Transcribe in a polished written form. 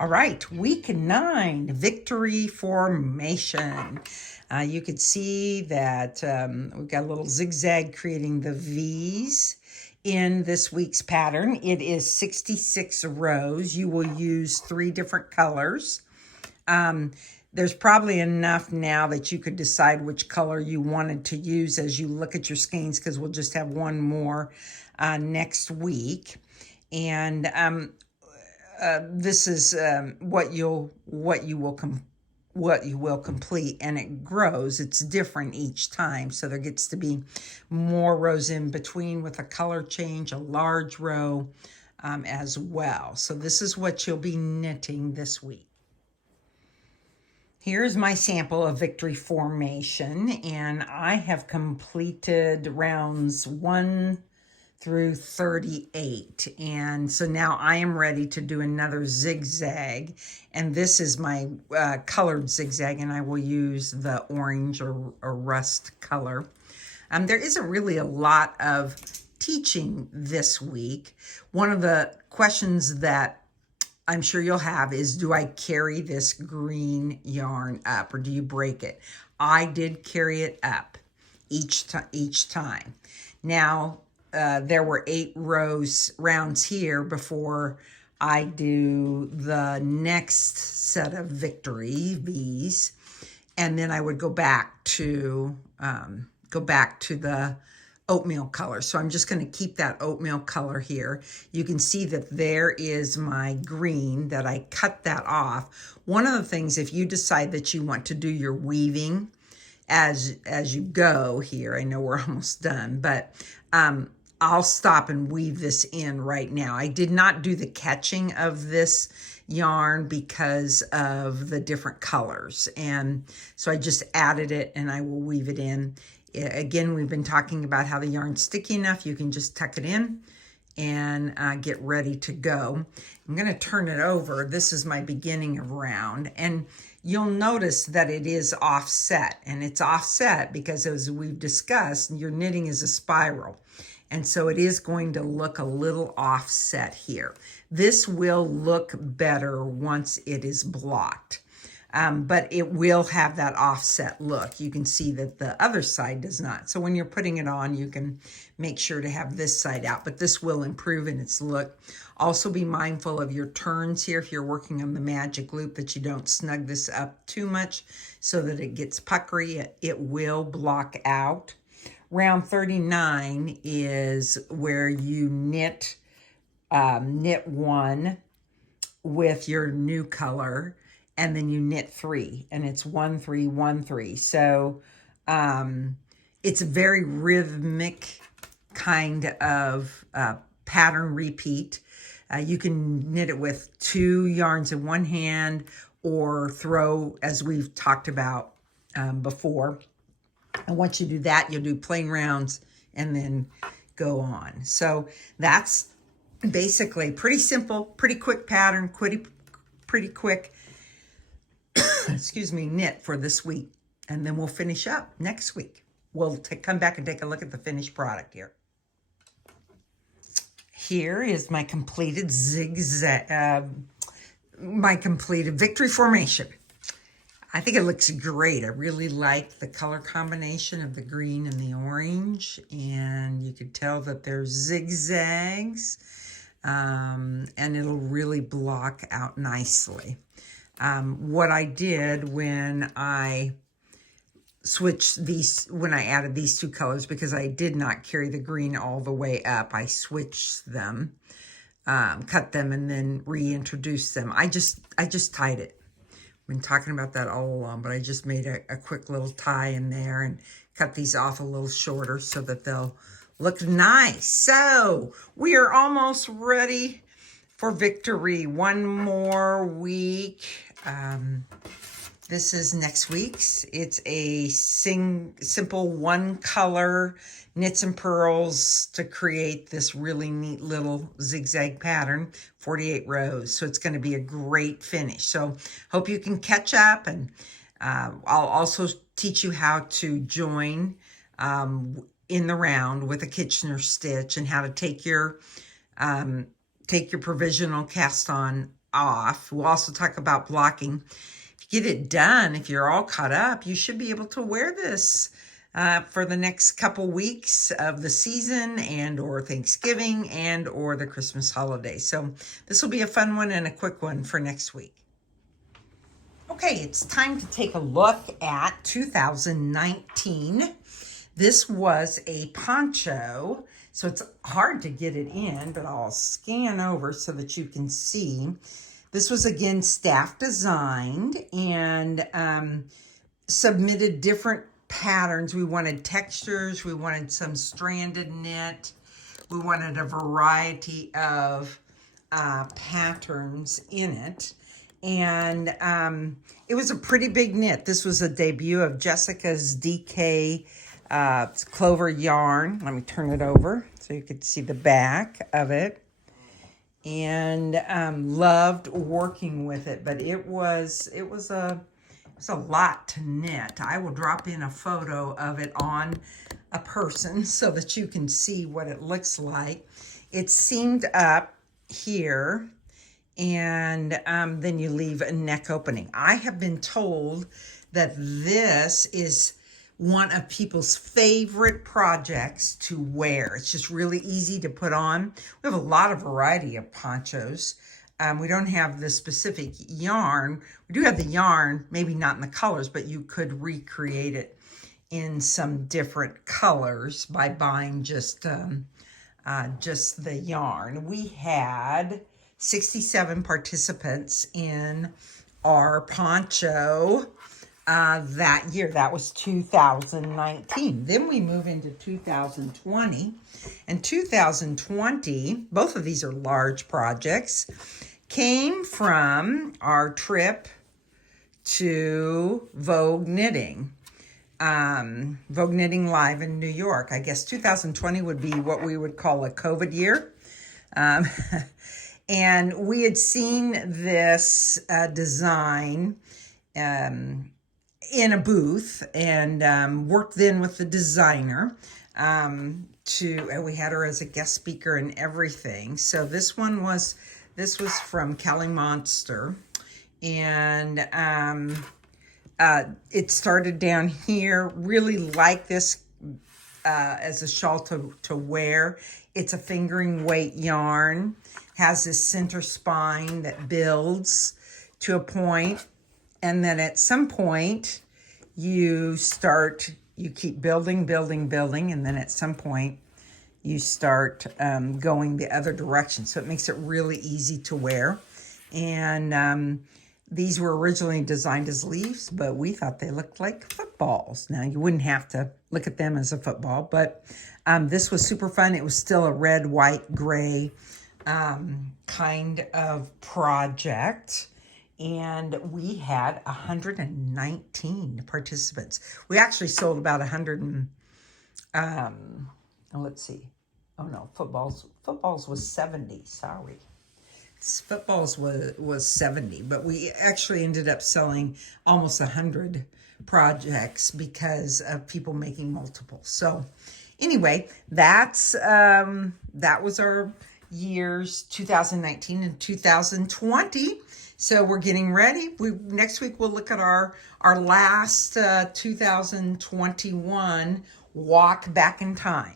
All right, week 9, victory formation. You could see that we've got a little zigzag creating the V's in this week's pattern. It is 66 rows. You will use 3 different colors. There's probably enough now that you could decide which color you wanted to use as you look at your skeins, because we'll just have one more next week. And this is what you will complete, and it grows. It's different each time, so there gets to be more rows in between with a color change, a large row as well. So this is what you'll be knitting this week. Here's my sample of victory formation, and I have completed rounds 1 through 38, and so now I am ready to do another zigzag, and this is my colored zigzag, and I will use the orange or rust color. There isn't really a lot of teaching this week. One of the questions that I'm sure you'll have is, do I carry this green yarn up or do you break it? I did carry it up each time. Now, there were 8 rounds here before I do the next set of victory V's, and then I would go back to the oatmeal color. So I'm just going to keep that oatmeal color here. You can see that there is my green that I cut that off. One of the things, if you decide that you want to do your weaving as you go here, I know we're almost done, but I'll stop and weave this in right now. I did not do the catching of this yarn because of the different colors, and so I just added it and I will weave it in. Again, we've been talking about how the yarn's sticky enough, you can just tuck it in and get ready to go. I'm going to turn it over. This is my beginning of round, and you'll notice that it is offset, and it's offset because, as we've discussed, your knitting is a spiral. And so it is going to look a little offset here. This will look better once it is blocked, but it will have that offset look. You can see that the other side does not. So when you're putting it on, you can make sure to have this side out, but this will improve in its look. Also be mindful of your turns here if you're working on the magic loop, that you don't snug this up too much so that it gets puckery. It will block out. Round 39 is where you knit 1 with your new color, and then you knit 3, and it's 1 3 1 3. So it's a very rhythmic kind of pattern repeat. You can knit it with 2 yarns in one hand, or throw, as we've talked about before. And once you do that, you'll do plain rounds and then go on. So that's basically pretty simple, pretty quick pattern, pretty quick, excuse me, knit for this week. And then we'll finish up next week. We'll come back and take a look at the finished product here. Here is my completed zigzag, my completed victory formation. I think it looks great. I really like the color combination of the green and the orange, and you can tell that there's zigzags, and it'll really block out nicely. What I did when I switched these, when I added these 2 colors, because I did not carry the green all the way up, I switched them, cut them, and then reintroduced them. I just tied it. Been talking about that all along, but I just made a quick little tie in there and cut these off a little shorter so that they'll look nice. So we are almost ready for victory. One more week. This is next week's. It's a simple 1 color knits and purls to create this really neat little zigzag pattern, 48 rows. So it's going to be a great finish. So hope you can catch up, and I'll also teach you how to join in the round with a Kitchener stitch, and how to take your provisional cast on off. We'll also talk about blocking. If you get it done, if you're all caught up, you should be able to wear this for the next couple weeks of the season and or Thanksgiving and or the Christmas holiday. So this will be a fun one and a quick one for next week. Okay, it's time to take a look at 2019. This was a poncho, so it's hard to get it in, but I'll scan over so that you can see. This was, again, staff designed and submitted different patterns. We wanted textures. We wanted some stranded knit. We wanted a variety of patterns in it. And it was a pretty big knit. This was a debut of Jessica's DK Clover yarn. Let me turn it over so you could see the back of it. And loved working with it, but it was a lot to knit. I will drop in a photo of it on a person so that you can see what it looks like. It's seamed up here, and then you leave a neck opening. I have been told that this is one of people's favorite projects to wear. It's just really easy to put on. We have a lot of variety of ponchos. We don't have the specific yarn. We do have the yarn, maybe not in the colors, but you could recreate it in some different colors by buying just the yarn. We had 67 participants in our poncho that year. That was 2019. Then we move into 2020. And 2020, both of these are large projects, came from our trip to Vogue Knitting. Vogue Knitting Live in New York. I guess 2020 would be what we would call a COVID year. And we had seen this design in a booth and worked then with the designer and we had her as a guest speaker and everything. So this was from Kelly Monster, and it started down here. Really like this as a shawl to wear. It's a fingering weight yarn, has this center spine that builds to a point. And then at some point, you keep building, and then at some point, you start going the other direction. So it makes it really easy to wear. And these were originally designed as leaves, but we thought they looked like footballs. Now, you wouldn't have to look at them as a football, but this was super fun. It was still a red, white, gray kind of project. And we had 119 participants. We actually sold about 100 and, let's see. Oh no, footballs was 70, sorry. Footballs was 70, but we actually ended up selling almost 100 projects because of people making multiples. So anyway, that was our years 2019 and 2020. So we're getting ready. Next week we'll look at our last 2021 walk back in time.